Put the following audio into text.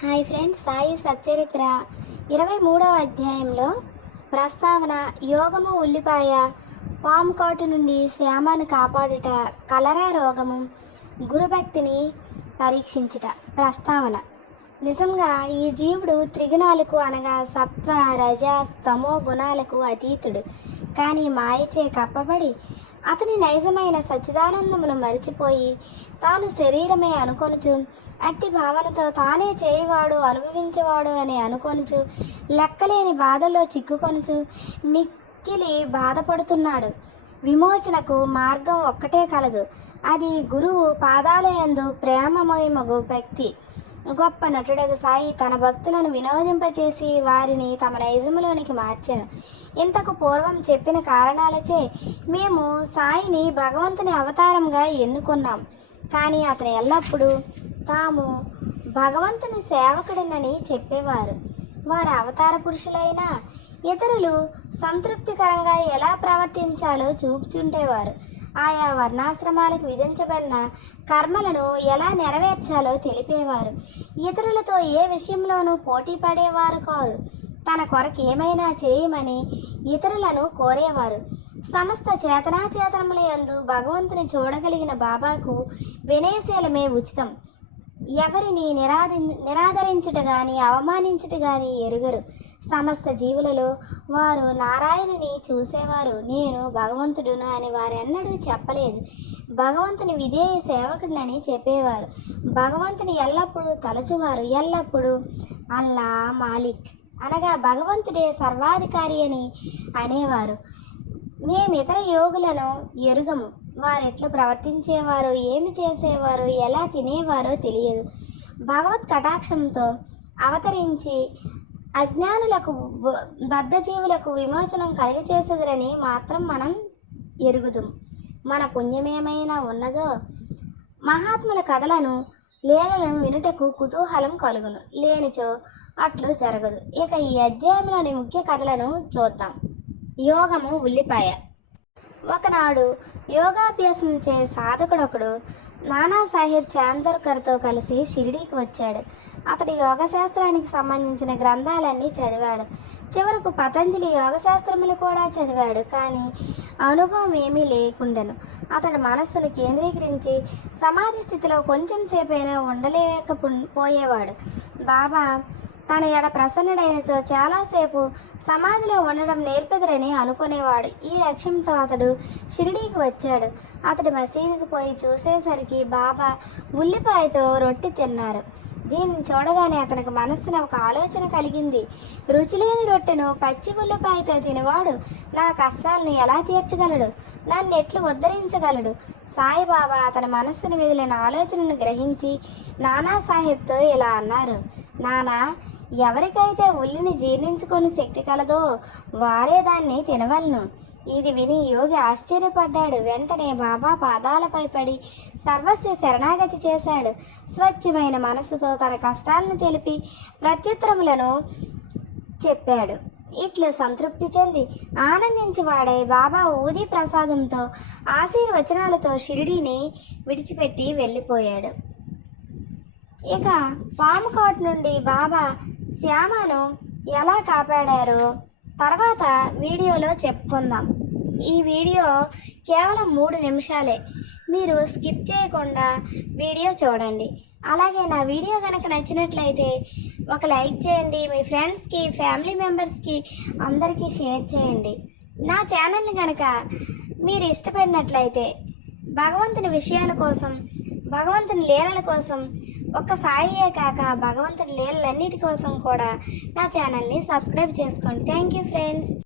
Hi friends Sai Satcharitra. ఇరవై మూడవ అధ్యాయంలో ప్రస్తావన యోగము ఉల్లిపాయ పాము కాటు నుండి శ్యామను కాపాడుట కలరా రోగము గురుభక్తిని పరీక్షించుట ప్రస్తావన. నిజంగా ఈ జీవుడు త్రిగుణాలకు అనగా సత్వ రజ స్తమో గుణాలకు అతీతుడు. కానీ మాయచే కప్పబడి అతని నైజమైన సచ్చిదానందమును మరిచిపోయి తాను శరీరమే అనుకొనుచు అట్టి భావనతో తానే చేయవాడు అనుభవించేవాడు అని అనుకొనుచు లెక్కలేని బాధల్లో చిక్కుకొనుచు మిక్కిలి బాధపడుతున్నాడు. విమోచనకు మార్గం ఒక్కటే కలదు. అది గురువు పాదాలయందు ప్రేమమయమగు భక్తి గొప్ప నటుడగు సాయి తన భక్తులను వినోదింపచేసి వారిని తమ నైజములోనికి మార్చాను. ఇంతకు పూర్వం చెప్పిన కారణాలచే మేము సాయిని భగవంతుని అవతారంగా ఎన్నుకున్నాం. కానీ అతను ఎల్లప్పుడూ తాము భగవంతుని సేవకుడినని చెప్పేవారు. వారు అవతార పురుషులైనా ఇతరులు సంతృప్తికరంగా ఎలా ప్రవర్తించాలో చూపుచుండేవారు. ఆయా వర్ణాశ్రమాలకు విధించబడిన కర్మలను ఎలా నెరవేర్చాలో తెలిపేవారు. ఇతరులతో ఏ విషయంలోనూ పోటీ పడేవారు కారు. తన కొరకు ఏమైనా చేయమని ఇతరులను కోరేవారు. సమస్త చేతనాచేతనముల యందు భగవంతుని చూడగలిగిన బాబాకు వినయశీలమే ఉచితం. ఎవరిని నిరాధి నిరాదరించుట గాని అవమానించుట గాని ఎరుగరు. సమస్త జీవులలో వారు నారాయణుని చూసేవారు. నేను భగవంతుడును అని వారెన్నడూ చెప్పలేదు. భగవంతుని విధేయ సేవకుడినని చెప్పేవారు. భగవంతుని ఎల్లప్పుడూ తలచువారు. ఎల్లప్పుడూ అల్లా మాలిక్ అనగా భగవంతుడే సర్వాధికారి అని అనేవారు. మేము ఇతర యోగులను ఎరుగము. వారెట్లు ప్రవర్తించేవారో ఏమి చేసేవారో ఎలా తినేవారో తెలియదు. భగవత్ కటాక్షంతో అవతరించి అజ్ఞానులకు బద్ధజీవులకు విమోచనం కలిగచేసేదని మాత్రం మనం ఎరుగుదుం. మన పుణ్యమేమైనా ఉన్నదో మహాత్ముల కథలను లేలను వినుటకు కుతూహలం కలుగును. లేనిచో అట్లు జరగదు. ఇక ఈ అధ్యాయంలోని ముఖ్య కథలను చూద్దాం. యోగము ఉల్లిపాయ. ఒకనాడు యోగాభ్యాసం చే సాధకుడొకడు నానాసాహెబ్ చాందోర్కర్తో కలిసి షిరిడీకి వచ్చాడు. అతడు యోగశాస్త్రానికి సంబంధించిన గ్రంథాలన్నీ చదివాడు. చివరకు పతంజలి యోగశాస్త్రములు కూడా చదివాడు. కానీ అనుభవం ఏమీ లేకుండెను. అతడు మనస్సును కేంద్రీకరించి సమాధి స్థితిలో కొంచెం సేపైనా ఉండలేకపోయేవాడు. బాబా తన ఎడ ప్రసన్నుడైనచో చాలాసేపు సమాధిలో ఉండడం నేర్పెదరని అనుకునేవాడు. ఈ లక్ష్యంతో అతడు షిరిడీకి వచ్చాడు. అతడు మసీదుకు పోయి చూసేసరికి బాబా ఉల్లిపాయతో రొట్టె తిన్నారు. దీన్ని చూడగానే అతనికి మనస్సున ఒక ఆలోచన కలిగింది. రుచిలేని రొట్టెను పచ్చి ఉల్లిపాయతో తినేవాడు నా కష్టాలను ఎలా తీర్చగలడు? నన్ను ఎట్లు ఉద్ధరించగలడు? సాయిబాబా అతని మనస్సును మిగిలిన ఆలోచనను గ్రహించి నానా సాహెబ్తో ఇలా అన్నారు. నానా ఎవరికైతే ఉల్లిని జీర్ణించుకొని శక్తి కలదో వారే దాన్ని తినవలను. ఇది విని యోగి ఆశ్చర్యపడ్డాడు. వెంటనే బాబా పాదాలపై పడి సర్వస్వ శరణాగతి చేశాడు. స్వచ్ఛమైన మనసుతో తన కష్టాలను తెలిపి ప్రత్యుత్తరములను చెప్పాడు. ఇట్లు సంతృప్తి చెంది ఆనందించువాడై బాబా ఊది ప్రసాదంతో ఆశీర్వచనాలతో షిరిడీని విడిచిపెట్టి వెళ్ళిపోయాడు. ఇక పాము కోట నుండి బాబా శ్యామను ఎలా కాపాడారో? తర్వాత వీడియోలో చెప్పుకుందాం. ఈ వీడియో కేవలం మూడు నిమిషాలే. మీరు స్కిప్ చేయకుండా వీడియో చూడండి. అలాగే నా వీడియో కనుక నచ్చినట్లయితే ఒక లైక్ చేయండి. మీ ఫ్రెండ్స్కి ఫ్యామిలీ మెంబర్స్కి అందరికీ షేర్ చేయండి. నా ఛానల్ని కనుక మీరు ఇష్టపడినట్లయితే భగవంతుని విషయాల కోసం భగవంతుని లీలల కోసం ఒక్క సాయియే కాక భగవంతుని లీలలన్నిటి కోసం కూడా నా ఛానల్ని సబ్స్క్రైబ్ చేసుకోండి. Thank you friends.